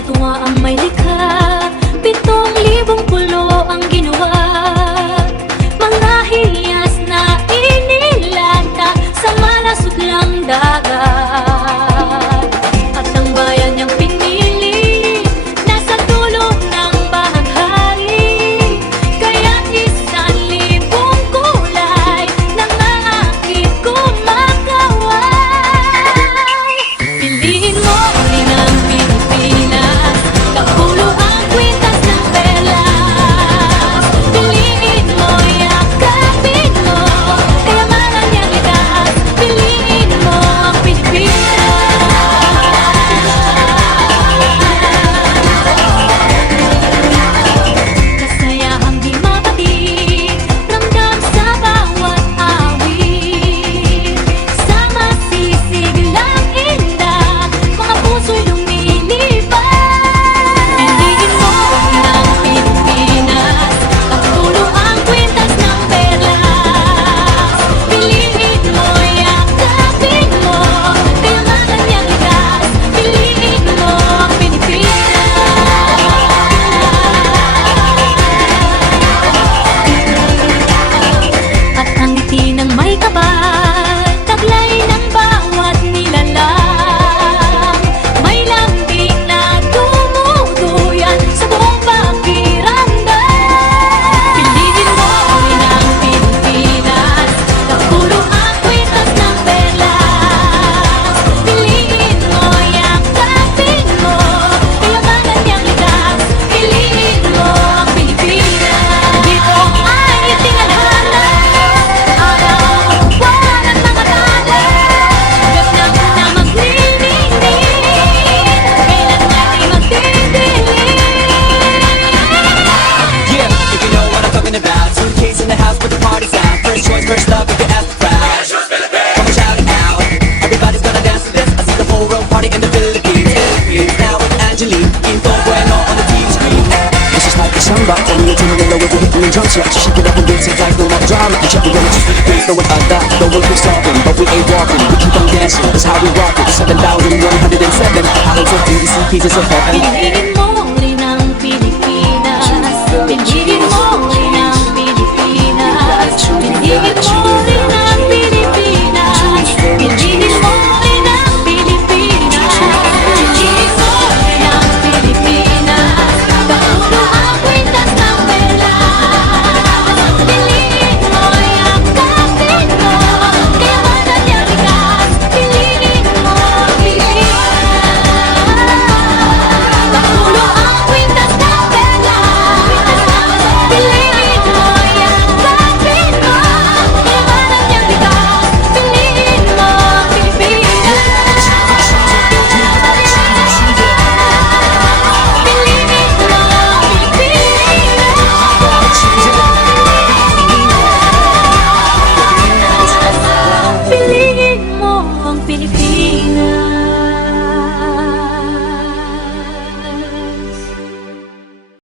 natuwa ang may likha, 7,000 pulo ang ginawa. Mga hiyas na inilanta sa malasuklang dagat. At ang bayan niyang pinili nasa dulo ng bahaghari. Kaya't 1,000 kulay ng aakit kumakaway. Piliin mo rin ang Pilipinas, kapulo ang kwintas ng perlas. Piliin mo, yakapin mo, kayamanan niyang likas. Piliin mo ang Pilipinas. Kasayahang di mapatid, ramdam sa bawat awit. Sa masisiglang indah, mga puso'y lumilipad. Piliin mo ng Pilipinas, kapulo ang kwintas ng perlas. Piliin mo, yakapin mo, kayamanan niyang likas. Piliin mo ang Pilipinas. At ang ngiti ng may kapal, taglay ng bawat nilalang. May lambing na tumutuyan sa buong pakiramdam. Piliin mo rin ang Pilipinas, kapulo ang kwintas ng perlas. Piliin mo, yakapin mo, kayamanan niyang likas. Piliin mo ang Pilipinas. Dito ay itinadhana, araw, buwan at mga tala. Ganap na magniningning, kailan natin magdidilim. Yeah, if you know what I'm talking about. Suitcase in the house, but the party's out. First choice, first love, if you ask the crowd. Come on, shout it out. Everybody's gonna dance to this. I see the whole world party in the Philippines. Now with Angelique, Info Bueno on the TV screen. This is like a samba, only to the lower with the drums. Yeah, shake it up and dance it like no more drama. You check it out, just please know what I got. No one keeps talking, but we ain't walking. We keep on dancing, that's how we rock it. 7,107 islands of beauty, pieces of heaven. Piliin